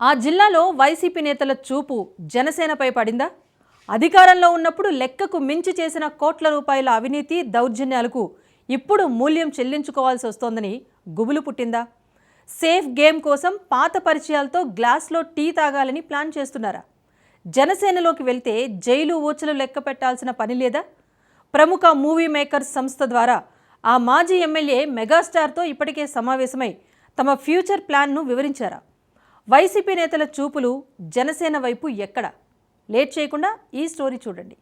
ఆ జిల్లాలో వైసీపీ నేతల చూపు జనసేనపై పడిందా? అధికారంలో ఉన్నప్పుడు లెక్కకు మించి చేసిన కోట్ల రూపాయల అవినీతి దౌర్జన్యాలకు ఇప్పుడు మూల్యం చెల్లించుకోవాల్సి వస్తోందని గుబులు పుట్టిందా? సేఫ్ గేమ్ కోసం పాత పరిచయాలతో గ్లాస్లో టీ తాగాలని ప్లాన్ చేస్తున్నారా? జనసేనలోకి వెళ్తే జైలు ఊచలు లెక్క పెట్టాల్సిన పని లేదా? ప్రముఖ మూవీ మేకర్స్ సంస్థ ద్వారా ఆ మాజీ ఎమ్మెల్యే మెగాస్టార్తో ఇప్పటికే సమావేశమై తమ ఫ్యూచర్ ప్లాన్ను వివరించారా? వైసీపీ నేతల చూపులు జనసేన వైపు ఎక్కడ? లేట్ చేయకుండా ఈ స్టోరీ చూడండి.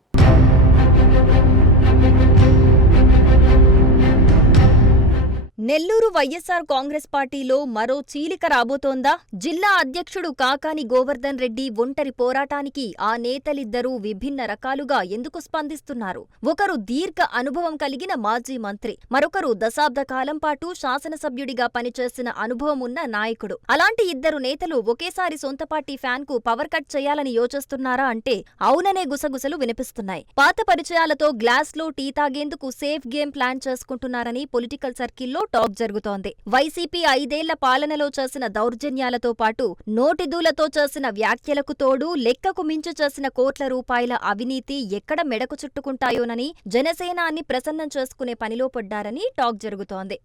నెల్లూరు వైఎస్సార్ కాంగ్రెస్ పార్టీలో మరో చీలిక రాబోతోందా? జిల్లా అధ్యక్షుడు కాకాని గోవర్ధన్ రెడ్డి ఒంటరి పోరాటానికి ఆ నేతలిద్దరూ విభిన్న రకాలుగా ఎందుకు స్పందిస్తున్నారు? ఒకరు దీర్ఘ అనుభవం కలిగిన మాజీ మంత్రి మరొకరు దశాబ్ద కాలం పాటు శాసనసభ్యుడిగా పనిచేసిన అనుభవం ఉన్న నాయకుడు. అలాంటి ఇద్దరు నేతలు ఒకేసారి సొంత పార్టీ ఫ్యాన్కు పవర్ కట్ చేయాలని యోచిస్తున్నారా అంటే అవుననే గుసగుసలు వినిపిస్తున్నాయి. పాత పరిచయాలతో గ్లాస్లో టీ తాగేందుకు సేఫ్ గేమ్ ప్లాన్ చేసుకుంటున్నారని పొలిటికల్ సర్కిల్లో టాక్ జరుగుతోంది. వైసీపీ ఐదేళ్ళ పాలనలో చేసిన దౌర్జన్యాలతో పాటు నోటిదూలతో చేసిన వ్యాఖ్యలకు తోడు లెక్కకు మించి చేసిన కోట్ల రూపాయల అవినీతి ఎక్కడ మెడకు చుట్టుకుంటాయోనని జనసేనాన్ని ప్రసన్నం చేసుకునే పనిలో పడ్డారని టాక్ జరుగుతోంది.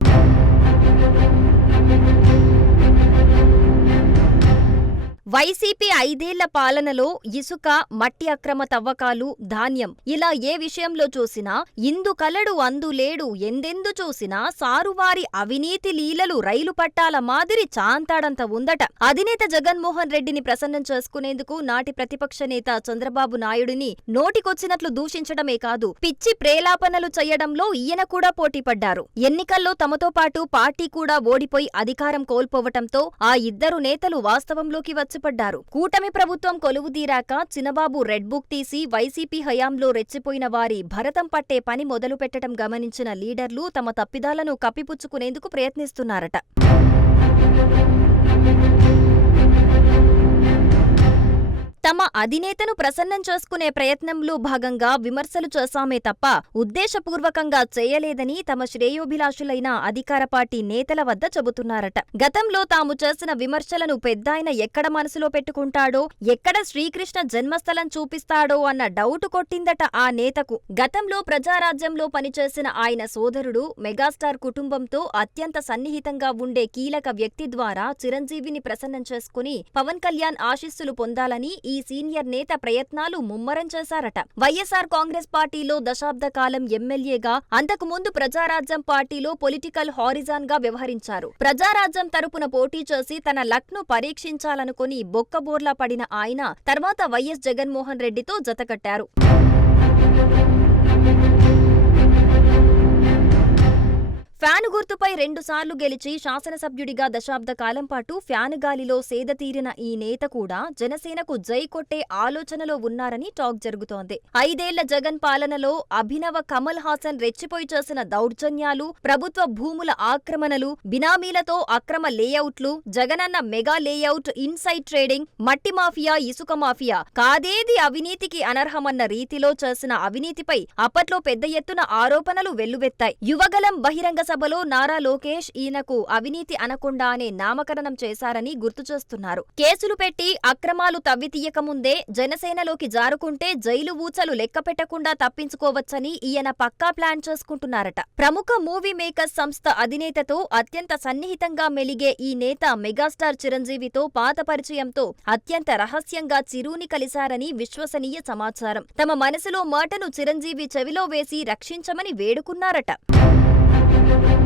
వైసీపీ ఐదేళ్ళ పాలనలో ఇసుక మట్టి అక్రమ తవ్వకాలు ధాన్యం ఇలా ఏ విషయంలో చూసినా ఇందు కలడు అందు లేడు ఎందెందు చూసినా సారువారి అవినీతి లీలలు రైలు పట్టాల మాదిరి చాంతాడంత ఉందట. అధినేత జగన్మోహన్ రెడ్డిని ప్రసన్నం చేసుకునేందుకు నాటి ప్రతిపక్ష నేత చంద్రబాబు నాయుడిని నోటికొచ్చినట్లు దూషించడమే కాదు పిచ్చి ప్రేలాపనలు చేయడంలో ఈయన కూడా పోటీపడ్డారు ఎన్నికల్లో తమతో పాటు పార్టీ కూడా ఓడిపోయి అధికారం కోల్పోవటంతో ఆ ఇద్దరు నేతలు వాస్తవంలోకి వచ్చి మండిపడ్డారు కూటమి ప్రభుత్వం కొలువుదీరాక చినబాబు రెడ్ బుక్ తీసి వైసీపీ హయాంలో రెచ్చిపోయిన వారి భరతం పట్టే పని మొదలుపెట్టడం గమనించిన లీడర్లు తమ తప్పిదాలను కప్పిపుచ్చుకునేందుకు ప్రయత్నిస్తున్నారట. తమ అధినేతను ప్రసన్నం చేసుకునే ప్రయత్నంలో భాగంగా విమర్శలు చేశామే తప్ప ఉద్దేశపూర్వకంగా చేయలేదని తమ శ్రేయోభిలాషులైన అధికార పార్టీ నేతల వద్ద చెబుతున్నారట. గతంలో తాము చేసిన విమర్శలను పెద్దాయన ఎక్కడ మనసులో పెట్టుకుంటాడో ఎక్కడ శ్రీకృష్ణ జన్మస్థలం చూపిస్తాడో అన్న డౌటు కొట్టిందట ఆ నేతకు. గతంలో ప్రజారాజ్యంలో పనిచేసిన ఆయన సోదరుడు మెగాస్టార్ కుటుంబంతో అత్యంత సన్నిహితంగా ఉండే కీలక వ్యక్తి ద్వారా చిరంజీవిని ప్రసన్నం చేసుకుని పవన్ కళ్యాణ్ ఆశీస్సులు పొందాలని ఈ ఈ సీనియర్ నేత ప్రయత్నాలు ముమ్మరం చేశారట. వైఎస్సార్ కాంగ్రెస్ పార్టీలో దశాబ్ద కాలం ఎమ్మెల్యేగా అంతకు ముందు ప్రజారాజ్యం పార్టీలో పొలిటికల్ హారిజాన్గా వ్యవహరించారు. ప్రజారాజ్యం తరపున పోటీ చేసి తన లక్ను పరీక్షించాలనుకుని బొక్కబోర్లా పడిన ఆయన తర్వాత వైఎస్ జగన్మోహన్ రెడ్డితో జతకట్టారు ఫ్యాను గుర్తుపై రెండుసార్లు గెలిచి శాసనసభ్యుడిగా దశాబ్ద కాలం పాటు ఫ్యాను గాలిలో సేదతీరిన ఈ నేత కూడా జనసేనకు జై కొట్టే ఆలోచనలో ఉన్నారని టాక్ జరుగుతోంది. ఐదేళ్ళ జగన్ పాలనలో అభినవ కమల్ హాసన్ రెచ్చిపోయి చేసిన దౌర్జన్యాలు ప్రభుత్వ భూముల ఆక్రమణలు బినామీలతో అక్రమ లేఅవుట్లు Jagananna mega layout inside trading మట్టి మాఫియా ఇసుక మాఫియా కాదేది అవినీతికి అనర్హమన్న రీతిలో చేసిన అవినీతిపై అప్పట్లో పెద్ద ఎత్తున ఆరోపణలు వెల్లువెత్తాయి. యువగలం బహిరంగ సభలో నారా లోకేష్ ఈయనకు అవినీతి అనకుండా అనే నామకరణం చేశారని గుర్తు చేస్తున్నారు కేసులు పెట్టి అక్రమాలు తవ్వితీయకముందే జనసేనలోకి జారుకుంటే జైలు ఊచలు లెక్క పెట్టకుండా తప్పించుకోవచ్చని ఈయన పక్కా ప్లాన్ చేసుకుంటున్నారట. ప్రముఖ మూవీ మేకర్స్ సంస్థ అధినేతతో అత్యంత సన్నిహితంగా మెలిగే ఈ నేత మెగాస్టార్ చిరంజీవితో పాత పరిచయంతో అత్యంత రహస్యంగా చిరుని కలిశారని విశ్వసనీయ సమాచారం. తమ మనసులో మాటను చిరంజీవి చెవిలో వేసి రక్షించమని వేడుకున్నారట. Thank you.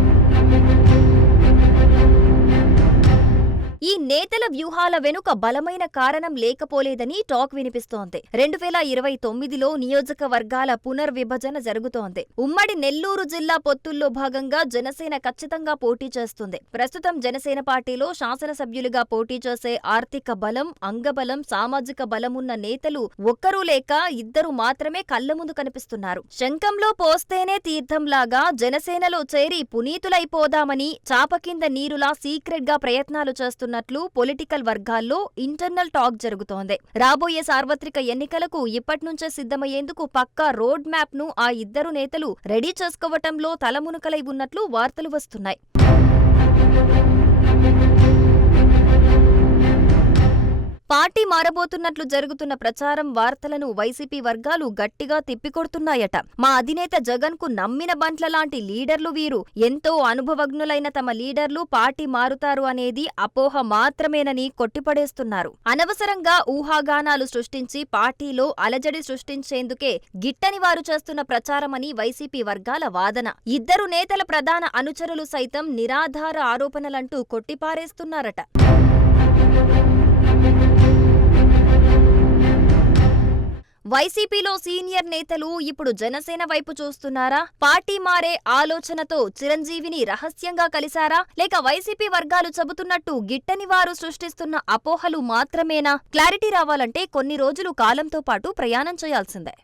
ఈ నేతల వ్యూహాల వెనుక బలమైన కారణం లేకపోలేదని టాక్ వినిపిస్తోంది. రెండు వేల ఇరవై తొమ్మిదిలో నియోజకవర్గాల పునర్విభజన జరుగుతోంది. ఉమ్మడి నెల్లూరు జిల్లా పొత్తుల్లో భాగంగా జనసేన ఖచ్చితంగా పోటీ చేస్తుంది. ప్రస్తుతం జనసేన పార్టీలో శాసనసభ్యులుగా పోటీ చేసే ఆర్థిక బలం అంగబలం సామాజిక బలమున్న నేతలు ఒక్కరూ లేక ఇద్దరు మాత్రమే కళ్ళ ముందు కనిపిస్తున్నారు. శంఖంలో పోస్తేనే తీర్థంలాగా జనసేనలో చేరి పునీతులైపోదామని చాప కింద నీరులా సీక్రెట్గా ప్రయత్నాలు చేస్తున్నారు. చేస్తున్నట్లు పొలిటికల్ వర్గాల్లో ఇంటర్నల్ టాక్ జరుగుతోంది. రాబోయే సార్వత్రిక ఎన్నికలకు ఇప్పట్నుంచే సిద్ధమయ్యేందుకు పక్కా రోడ్ మ్యాప్ను ఆ ఇద్దరు నేతలు రెడీ చేసుకోవటంలో తలమునకలై ఉన్నట్లు వార్తలు వస్తున్నాయి. పార్టీ మారబోతున్నట్లు జరుగుతున్న ప్రచారం వార్తలను వైసీపీ వర్గాలు గట్టిగా తిప్పికొడుతున్నాయట. మా అధినేత జగన్కు నమ్మిన బంట్ల లాంటి లీడర్లు వీరు. ఎంతో అనుభవజ్ఞులైన తమ లీడర్లు పార్టీ మారుతారు అనేది అపోహ మాత్రమేనని కొట్టిపడేస్తున్నారు. అనవసరంగా ఊహాగానాలు సృష్టించి పార్టీలో అలజడి సృష్టించేందుకే గిట్టని వారు చేస్తున్న ప్రచారమని వైసీపీ వర్గాల వాదన. ఇద్దరు నేతల ప్రధాన అనుచరులు సైతం నిరాధార ఆరోపణలంటూ కొట్టిపారేస్తున్నారట. వైసీపీలో సీనియర్ నేతలు ఇప్పుడు జనసేన వైపు చూస్తున్నారా? పార్టీ మారే ఆలోచనతో చిరంజీవిని రహస్యంగా కలిశారా? లేక వైసీపీ వర్గాలు చెబుతున్నట్టు గిట్టని వారు సృష్టిస్తున్న అపోహలు మాత్రమేనా? క్లారిటీ రావాలంటే కొన్ని రోజులు కాలంతో పాటు ప్రయాణం చేయాల్సిందే.